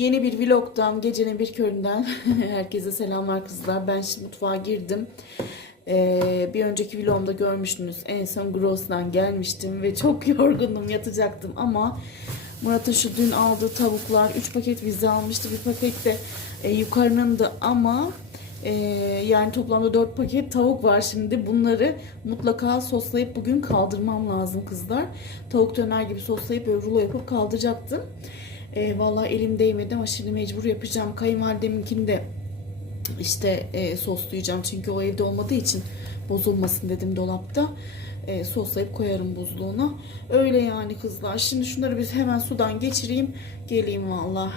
Yeni bir vlogdan, gecenin bir köründen herkese selamlar kızlar. Ben şimdi mutfağa girdim. Ee, bir önceki vlogumda görmüştünüz. En son Gross'tan gelmiştim ve çok yorgundum, yatacaktım ama Murat'ın şu dün aldığı tavuklar 3 paket vize almıştı. Bir paket de e, yukarınındı ama e, yani toplamda 4 paket tavuk var şimdi. Bunları mutlaka soslayıp bugün kaldırmam lazım kızlar. Tavuk döner gibi soslayıp böyle rulo yapıp kaldıracaktım. E, vallahi elim değmedi ama şimdi mecbur yapacağım. Kayınvalideminkini de işte e, soslayacağım. Çünkü o evde olmadığı için bozulmasın dedim dolapta. E, soslayıp koyarım buzluğuna. Öyle yani kızlar. Şimdi şunları biz hemen sudan geçireyim. Geleyim vallahi.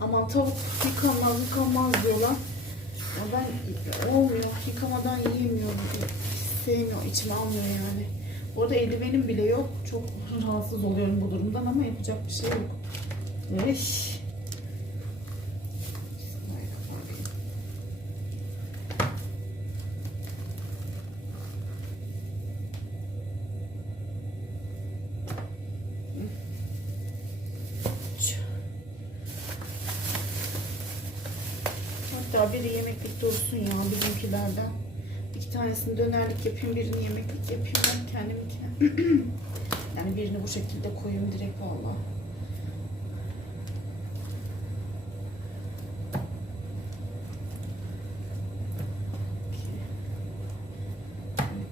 Aman tavuk yıkanmaz yıkanmaz diyorlar. Ya ben olmuyor. Yıkamadan yiyemiyorum. Sevmiyor. içime almıyor yani. Orada eldivenim bile yok. Çok rahatsız oluyorum bu durumdan ama yapacak bir şey yok. Eş. Hatta biri yemeklik dursun ya bizimkilerden. İki tanesini dönerlik yapayım, birini yemeklik yapayım ben kendiminkine. yani birini bu şekilde koyayım direkt valla.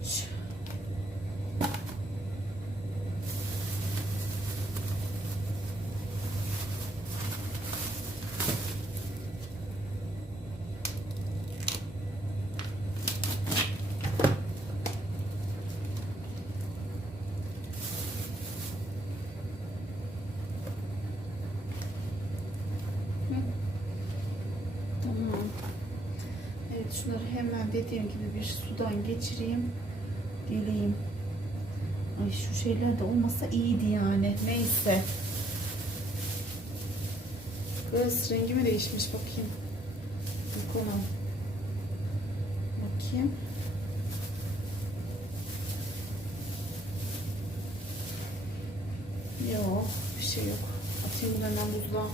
Üç. Tamam. Şunları hemen dediğim gibi bir sudan geçireyim. Geleyim. Ay şu şeyler de olmasa iyiydi yani. Neyse. Göz rengi mi değişmiş bakayım. Yok. Bakayım. Yok bir şey yok. Atayım hemen buzluğa.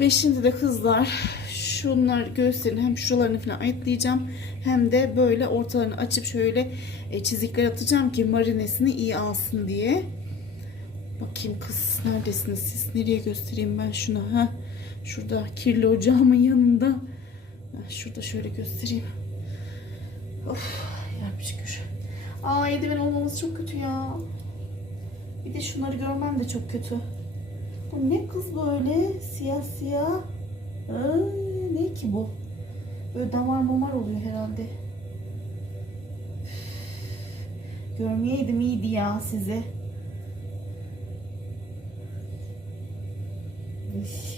Ve şimdi de kızlar şunlar göğüslerini hem şuralarını falan ayıtlayacağım hem de böyle ortalarını açıp şöyle e, çizikler atacağım ki marinesini iyi alsın diye. Bakayım kız neredesiniz siz? Nereye göstereyim ben şunu? Ha? Şurada kirli ocağımın yanında. Şurada şöyle göstereyim. Of ya şükür. Aa eldiven olmaması çok kötü ya. Bir de şunları görmem de çok kötü. Bu ne kız böyle siyah siyah? Aa, ne ki bu? Böyle damar mamar oluyor herhalde. Görmeyeydim iyiydi ya size. Üf.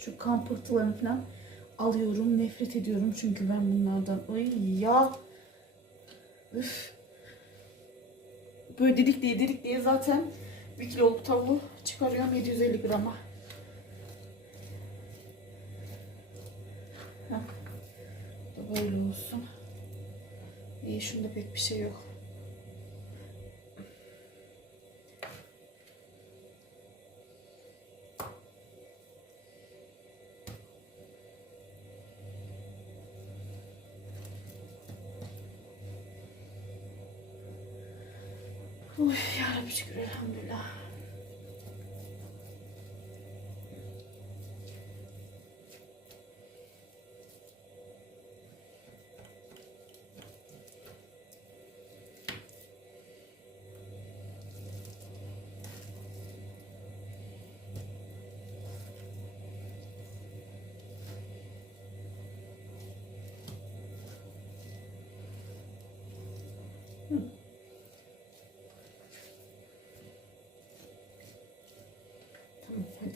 Şu kan pıhtılarını falan alıyorum. Nefret ediyorum çünkü ben bunlardan. Ay ya. Üf. Böyle dedik diye dedik diye zaten bir kiloluk tavuğu çıkarıyorum 750 grama. Heh. Böyle olsun. İyi şunda pek bir şey yok. Oy yarabbim şükür elhamdülillah.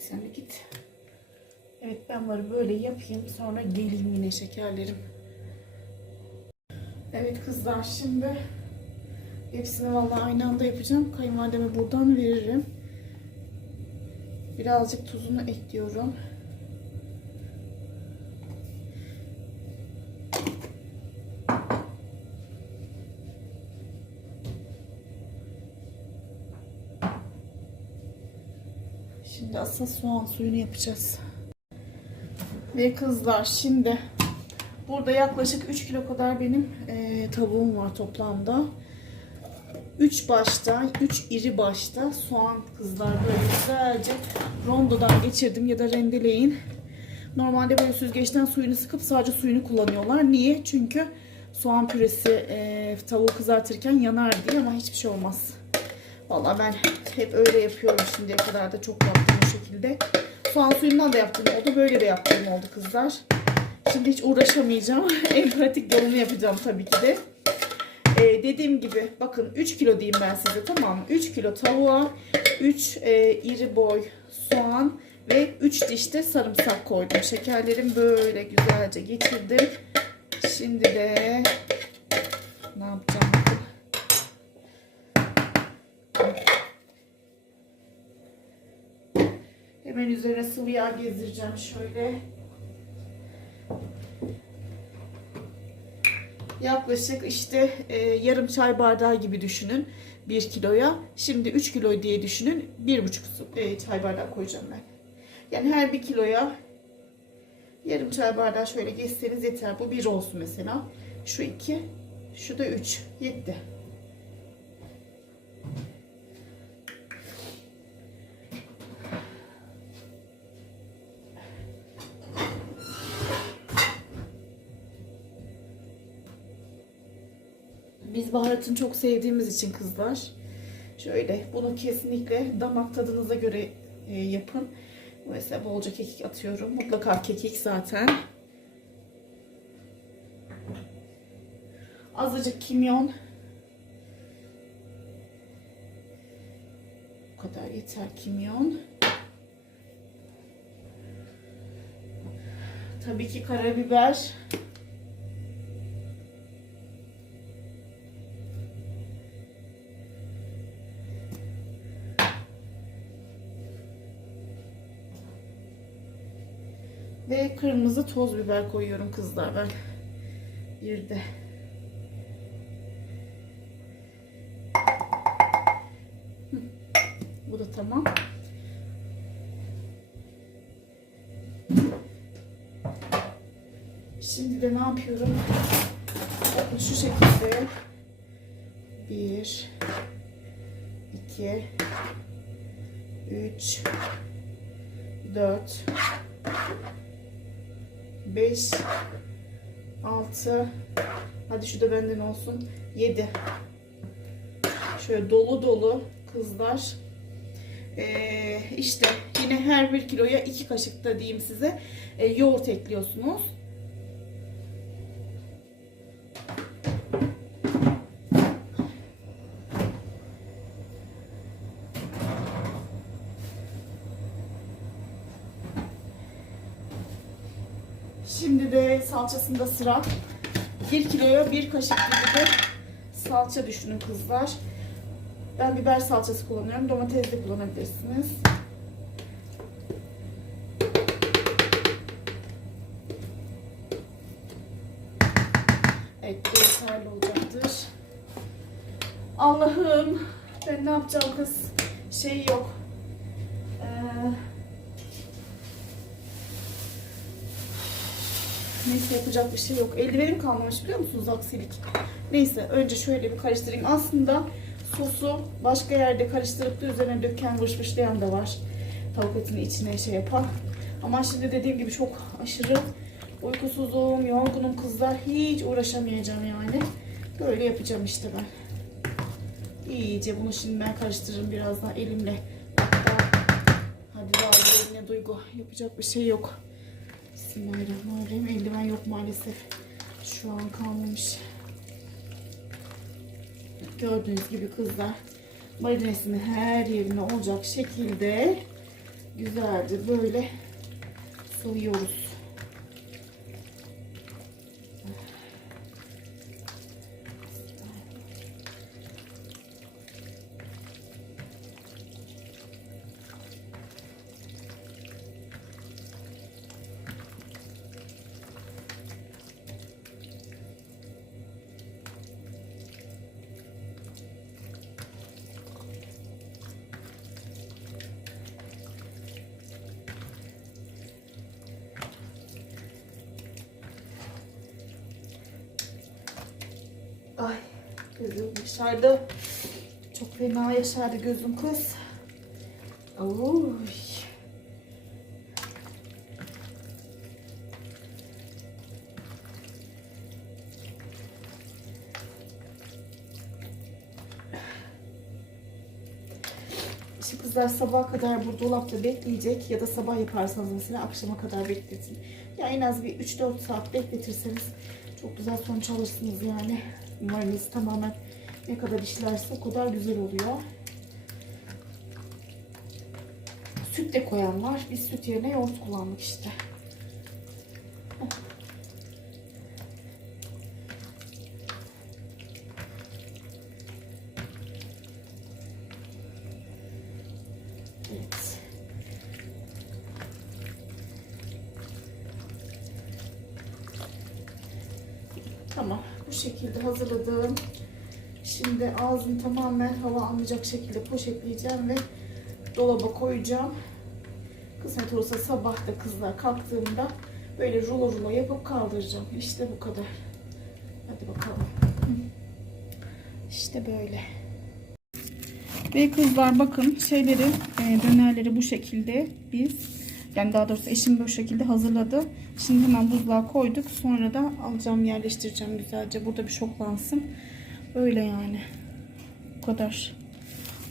Sen de git. Evet ben varı böyle yapayım sonra geleyim yine şekerlerim. Evet kızlar şimdi hepsini vallahi aynı anda yapacağım. Kayınvalideme buradan veririm. Birazcık tuzunu ekliyorum. Asıl soğan suyunu yapacağız. Ve kızlar şimdi burada yaklaşık 3 kilo kadar benim eee, tavuğum var toplamda. 3 başta, 3 iri başta soğan kızlar böyle güzelce rondodan geçirdim ya da rendeleyin. Normalde böyle süzgeçten suyunu sıkıp sadece suyunu kullanıyorlar. Niye? Çünkü soğan püresi eee tavuğu kızartırken yanar diye ama hiçbir şey olmaz. Vallahi ben hep öyle yapıyorum şimdiye kadar da çok yaptım şekilde. Soğan suyundan da yaptığım oldu. Böyle de yaptığım oldu kızlar. Şimdi hiç uğraşamayacağım. en pratik yolunu yapacağım tabii ki de. Ee, dediğim gibi bakın 3 kilo diyeyim ben size tamam mı? 3 kilo tavuğa 3 e, iri boy soğan ve 3 diş de sarımsak koydum. Şekerlerim böyle güzelce geçirdim. Şimdi de ne yapacağım? bakın. Hemen üzerine sıvı yağ gezdireceğim şöyle. Yaklaşık işte e, yarım çay bardağı gibi düşünün 1 kiloya. Şimdi 3 kilo diye düşünün 1,5 su- e, çay bardağı koyacağım ben. Yani her 1 kiloya yarım çay bardağı şöyle geçseniz yeter. Bu 1 olsun mesela. Şu 2, şu da 3. Yetti. Biz baharatını çok sevdiğimiz için kızlar şöyle bunu kesinlikle damak tadınıza göre e, yapın. Mesela bolca kekik atıyorum. Mutlaka kekik zaten. Azıcık kimyon. Bu kadar yeter kimyon. Tabii ki karabiber. Kırmızı toz biber koyuyorum kızlar ben. Bir de. Bu da tamam. Şimdi de ne yapıyorum? Şu şekilde. Bir, iki, üç, dört, 5 6 hadi şu da benden olsun 7 şöyle dolu dolu kızlar. Ee, işte yine her bir kiloya 2 kaşık da diyeyim size. E, yoğurt ekliyorsunuz Şimdi de salçasında sıra. 1 kiloya 1 kaşık gibi de salça düşünün kızlar. Ben biber salçası kullanıyorum. Domates de kullanabilirsiniz. Evet, yeterli olacaktır. Allah'ım ben ne yapacağım kız? Şey yok. Neyse yapacak bir şey yok. Eldivenim kalmamış biliyor musunuz aksilik? Neyse önce şöyle bir karıştırayım. Aslında sosu başka yerde karıştırıp da üzerine döken vışvışlayan da var. Tavuk etini içine şey yapan. Ama şimdi dediğim gibi çok aşırı uykusuzum, yorgunum kızlar. Hiç uğraşamayacağım yani. Böyle yapacağım işte ben. İyice bunu şimdi ben karıştırırım biraz daha elimle. Hatta hadi daha eline duygu. Yapacak bir şey yok. Bismillahirrahmanirrahim. Eldiven yok maalesef. Şu an kalmamış. Gördüğünüz gibi kızlar marinesini her yerine olacak şekilde güzelce böyle sıvıyoruz. Ay gözüm yaşardı. Çok fena yaşardı gözüm kız. Oy. Kızlar sabaha kadar bu dolapta bekleyecek ya da sabah yaparsanız mesela akşama kadar bekletin. Ya en az bir 3-4 saat bekletirseniz çok güzel sonuç alırsınız yani. Umarınız tamamen ne kadar işlerse o kadar güzel oluyor. Süt de koyan var. Biz süt yerine yoğurt kullandık işte. Tamam. Bu şekilde hazırladım. Şimdi ağzını tamamen hava almayacak şekilde poşetleyeceğim ve dolaba koyacağım. Kısmet olursa sabah da kızlar kalktığımda böyle rulo rulo yapıp kaldıracağım. İşte bu kadar. Hadi bakalım. İşte böyle. Ve kızlar bakın şeyleri, e, dönerleri bu şekilde biz yani daha doğrusu eşim bu şekilde hazırladı. Şimdi hemen buzluğa koyduk. Sonra da alacağım yerleştireceğim güzelce. Burada bir şoklansın. Öyle yani. Bu kadar.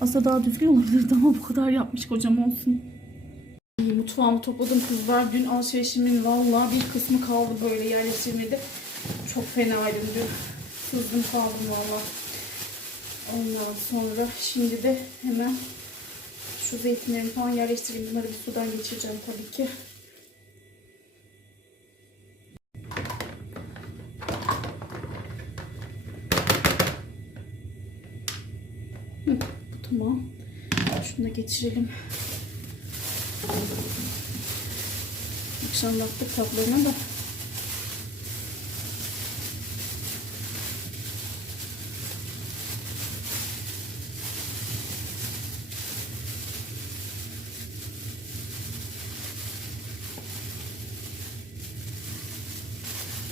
Aslında daha düzgün olabilirdi ama bu kadar yapmış kocam olsun. Mutfağımı topladım kızlar. Dün alışverişimin vallahi bir kısmı kaldı böyle yerleştirmede. Çok fenaydım dün. Sızdım kaldım vallahi. Ondan sonra şimdi de hemen şu zeytinlerimi falan yerleştireyim. Bunları bir sudan geçireceğim tabii ki. Şunu da geçirelim. Akşam baktık tablarına da.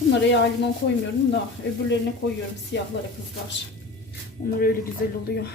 Bunlara yağ limon koymuyorum da öbürlerine koyuyorum siyahlara kızlar. Onlar öyle güzel oluyor.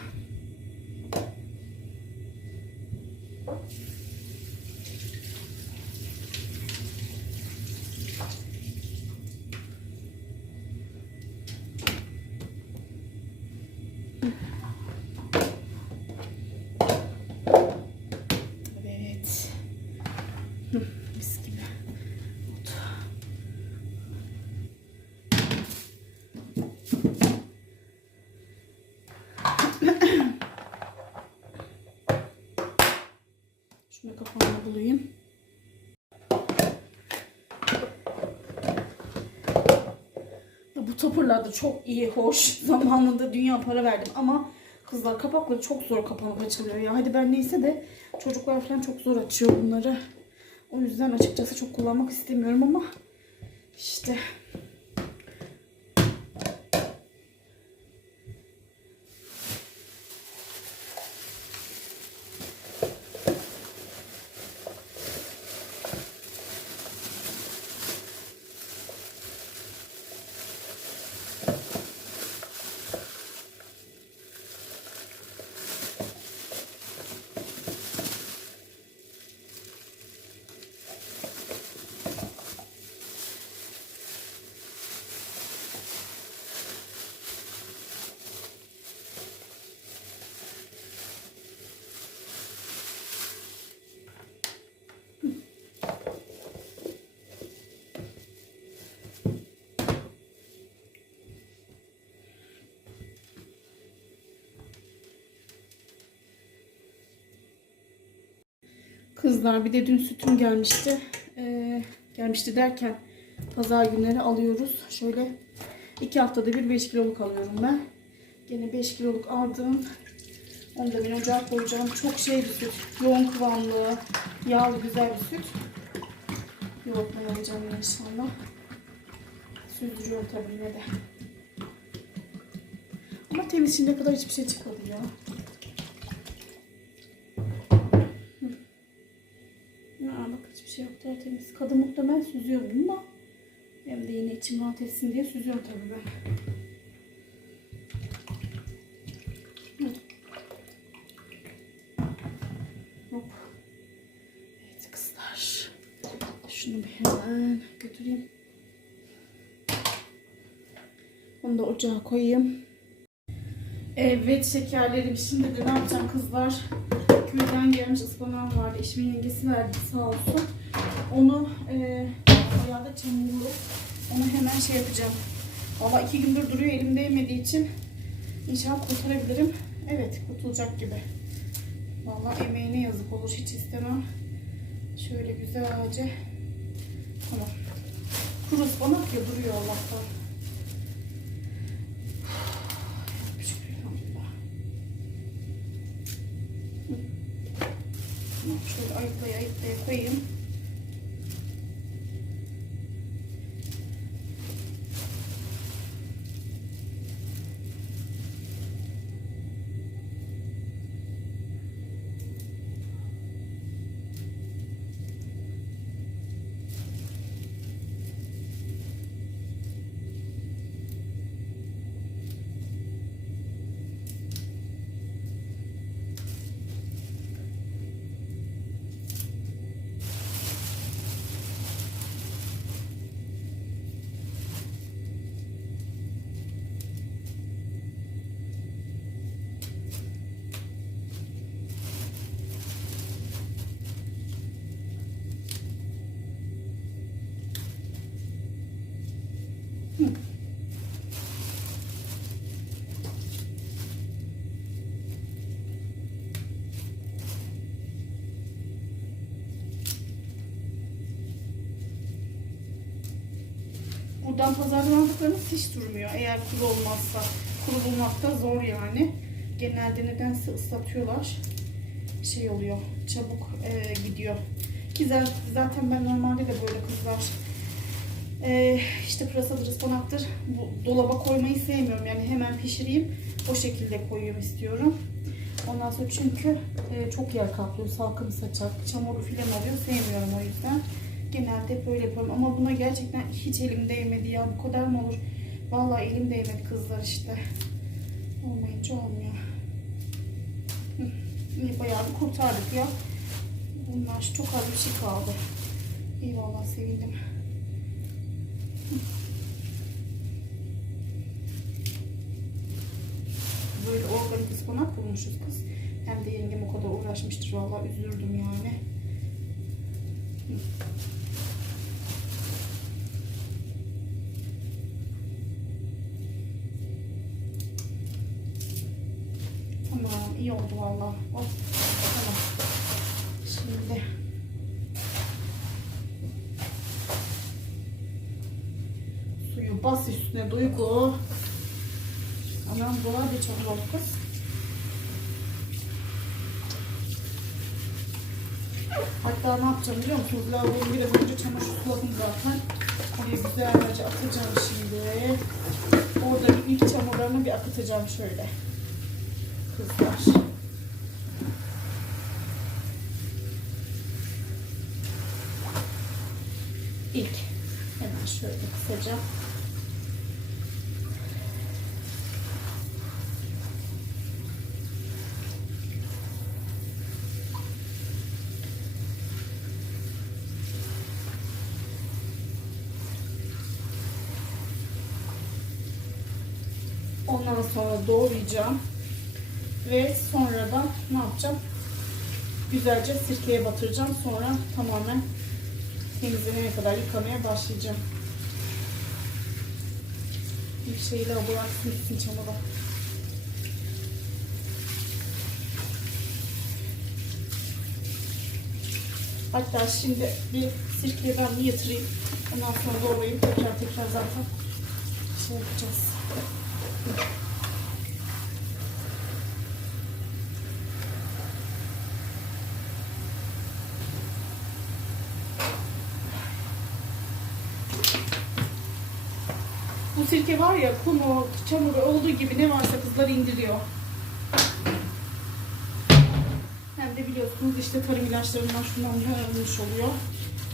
Bu topurlar da çok iyi, hoş. Zamanında dünya para verdim ama kızlar kapakları çok zor kapanıp açılıyor ya. Hadi ben neyse de çocuklar falan çok zor açıyor bunları. O yüzden açıkçası çok kullanmak istemiyorum ama işte Kızlar bir de dün sütüm gelmişti. Ee, gelmişti derken pazar günleri alıyoruz. Şöyle iki haftada bir 5 kiloluk alıyorum ben. Gene 5 kiloluk aldım. Onu da ben ocağa koyacağım. Çok şey bir süt. Yoğun kıvamlı, yağlı güzel bir süt. Yoğurtmaya alacağım inşallah. Süzdürüyorum tabii yine de. Ama temiz şimdiye kadar hiçbir şey çıkmadı ya. Tertemiz. Kadın muhtemelen süzüyor bunu da. Hem de yine içim rahat etsin diye süzüyorum tabii ben. Evet kızlar. Şunu bir hemen götüreyim. Onu da ocağa koyayım. Evet şekerlerim. Şimdi de ne yapacağım kızlar? Köyden gelmiş ıspanağım vardı. Eşimin yengesi verdi sağ olsun. Onu e, bayağı da çamurlu. Onu hemen şey yapacağım. Valla iki gündür duruyor elim değmediği için inşallah kurtarabilirim. Evet kurtulacak gibi. Valla emeğine yazık olur hiç istemem. Şöyle güzelce. Tamam. Kuru ıspanak ya duruyor Allah'tan. Şöyle ayıklaya ayıklaya koyayım. Buradan pazardan aldıklarımız hiç durmuyor. Eğer kuru olmazsa. Kuru bulmakta zor yani. Genelde nedense ıslatıyorlar. Şey oluyor. Çabuk e, gidiyor. Ki za- zaten ben normalde de böyle kızlar e, işte pırasadır, ıspanaktır. Bu dolaba koymayı sevmiyorum. Yani hemen pişireyim. O şekilde koyuyorum istiyorum. Ondan sonra çünkü e, çok yer kaplıyor. Salkım saçak, çamurlu filan oluyor. Sevmiyorum o yüzden. Genelde böyle yapıyorum. Ama buna gerçekten hiç elim değmedi ya. Bu kadar mı olur? Vallahi elim değmedi kızlar işte. Olmayınca olmuyor. Hı, İyi bayağı bir kurtardık ya. Bunlar çok az bir şey kaldı. İyi vallahi sevindim. Böyle organik ıspanak bulmuşuz kız. Hem de yengem o kadar uğraşmıştır vallahi üzüldüm yani. Tamam iyi oldu vallahi. Oh, tamam. Şimdi suyu bas üstüne Duygu. Anam bu bir çamur oldu kız. Hatta ne yapacağım biliyor musunuz? Lavaboyu biraz önce çamaşır suladım zaten. Oraya güzelce atacağım şimdi. Orada ilk çamurlarını bir akıtacağım şöyle. Kızlar. İlk. Hemen şöyle kısaca. Ondan sonra doğrayacağım. Ve sonra da ne yapacağım? Güzelce sirkeye batıracağım. Sonra tamamen temizlenene kadar yıkamaya başlayacağım. Bir şeyle bıraksın gitsin çamura. Hatta şimdi bir sirkeye ben bir yatırayım. Ondan sonra doğrayıp tekrar tekrar zaten şey yapacağız. Sirke var ya kumu, çamuru olduğu gibi ne varsa kızlar indiriyor. Hem de biliyorsunuz işte tarım ilaçlarından şundan ölmüş oluyor.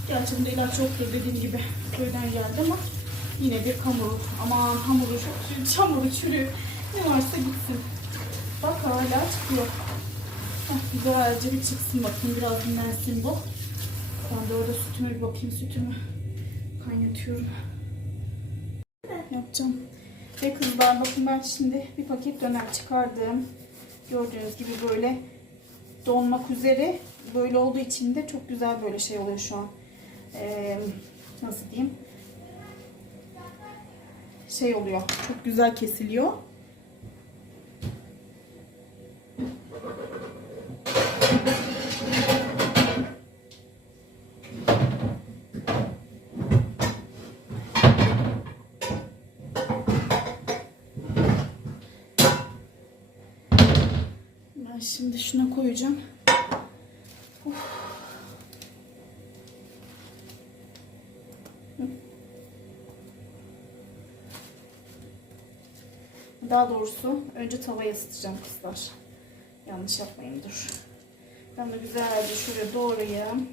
Gerçi bunda ilaç yoktur dediğim gibi köyden geldi ama yine bir hamuru. Aman hamuru, çamuru, çürü ne varsa gitsin. Bak hala çıkıyor. Heh, güzelce bir çıksın bakayım biraz dinlensin bu. Ben de orada sütüme bir bakayım sütümü kaynatıyorum yapacağım. Ve kızlar bakın ben şimdi bir paket döner çıkardım. Gördüğünüz gibi böyle donmak üzere. Böyle olduğu için de çok güzel böyle şey oluyor şu an. Ee, nasıl diyeyim? Şey oluyor. Çok güzel kesiliyor. Şimdi şuna koyacağım. Of. Daha doğrusu önce tavaya ısıtacağım kızlar. Yanlış yapmayın dur. Ben de güzelce şöyle doğrayayım.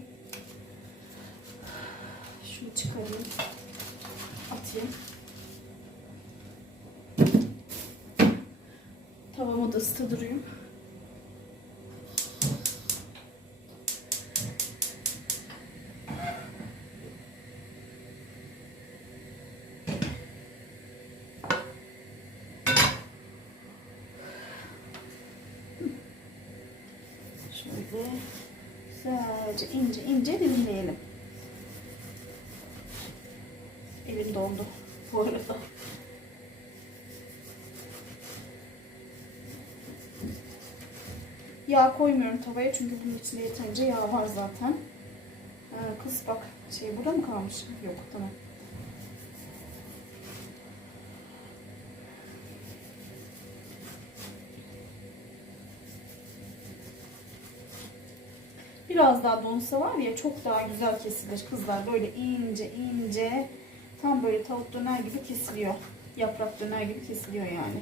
Şunu çıkarayım. Atayım. Tavamı da ısıtırıyorum. Şöyle sadece ince ince dilimleyelim. Elim dondu bu arada. Yağ koymuyorum tavaya çünkü bunun içinde yeterince yağ var zaten. Ee, kız bak şey burada mı kalmış? Yok tamam. Biraz daha donsa var ya çok daha güzel kesilir kızlar. Böyle ince ince tam böyle tavuk döner gibi kesiliyor. Yaprak döner gibi kesiliyor yani.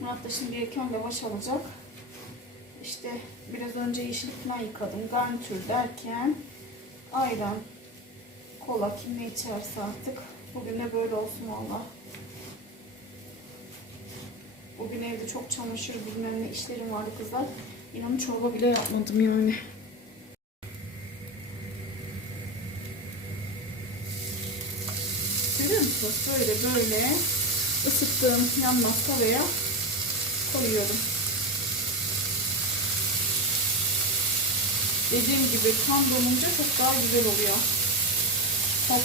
Murat da şimdi gelirken lavaş alacak. İşte biraz önce yeşillik falan yıkadım. Garnitür derken ayran, kola kim ne içerse artık. Bugün de böyle olsun valla. Bugün evde çok çamaşır bilmem ne işlerim vardı kızlar. İnanın çorba bile yapmadım yani. Görüyor musunuz? Böyle böyle ısıttığım yanmaz tavaya koyuyorum. Dediğim gibi tam donunca çok daha güzel oluyor. Hop.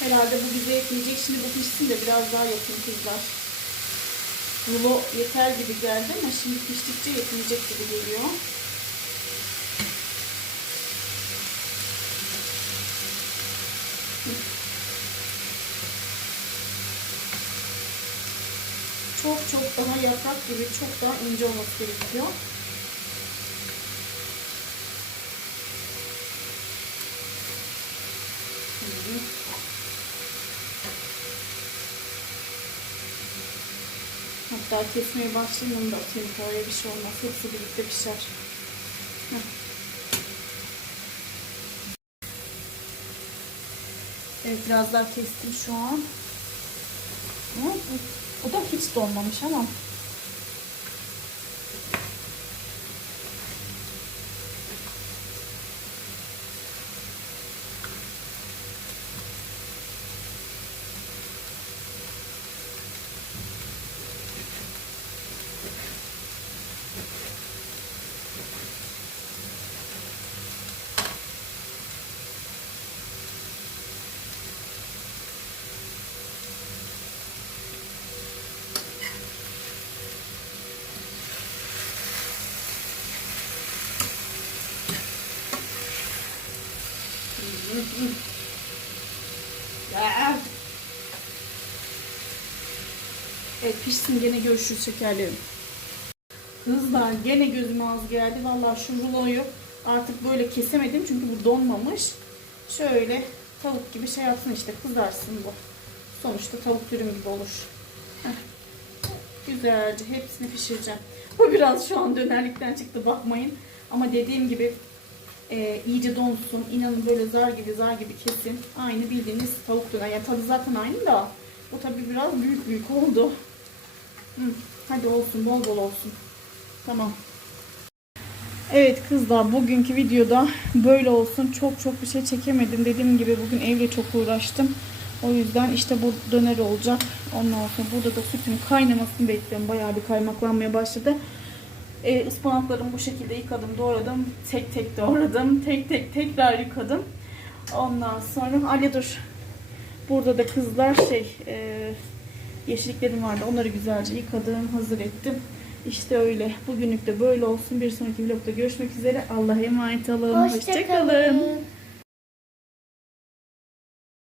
Herhalde bu bize yetmeyecek. Şimdi bu pişsin de biraz daha yapayım kızlar. Rulo yeter gibi geldi ama şimdi piştikçe yetmeyecek gibi geliyor. Çok çok daha yaprak gibi çok daha ince olması gerekiyor. Hı. Hatta kesmeye başlayayım da atayım tavaya bir şey olmaz. Hepsi birlikte pişer. Evet biraz daha kestim şu an. Hı, Bu da hiç donmamış ama. Ya. Evet pişsin gene görüşürüz şekerlerim. Kızlar gene gözüme az geldi. Vallahi şu ruloyu artık böyle kesemedim çünkü bu donmamış. Şöyle tavuk gibi şey yapsın işte kızarsın bu. Sonuçta tavuk dürüm gibi olur. Heh. Güzelce hepsini pişireceğim. Bu biraz şu an dönerlikten çıktı bakmayın. Ama dediğim gibi e, iyice donsun. İnanın böyle zar gibi zar gibi kesin. Aynı bildiğiniz tavuk döner. Yani tadı zaten aynı da bu tabii biraz büyük büyük oldu. Hadi olsun bol bol olsun. Tamam. Evet kızlar bugünkü videoda böyle olsun. Çok çok bir şey çekemedim. Dediğim gibi bugün evle çok uğraştım. O yüzden işte bu döner olacak. Ondan sonra burada da sütün kaynamasını bekliyorum. Bayağı bir kaymaklanmaya başladı. E, ıspanaklarımı bu şekilde yıkadım, doğradım. Tek tek doğradım. Tek tek tekrar yıkadım. Ondan sonra Ali dur. Burada da kızlar şey e, yeşilliklerim vardı. Onları güzelce yıkadım, hazır ettim. İşte öyle. Bugünlük de böyle olsun. Bir sonraki vlogda görüşmek üzere. Allah'a emanet olun. Hoşçakalın. Hoşçakalın.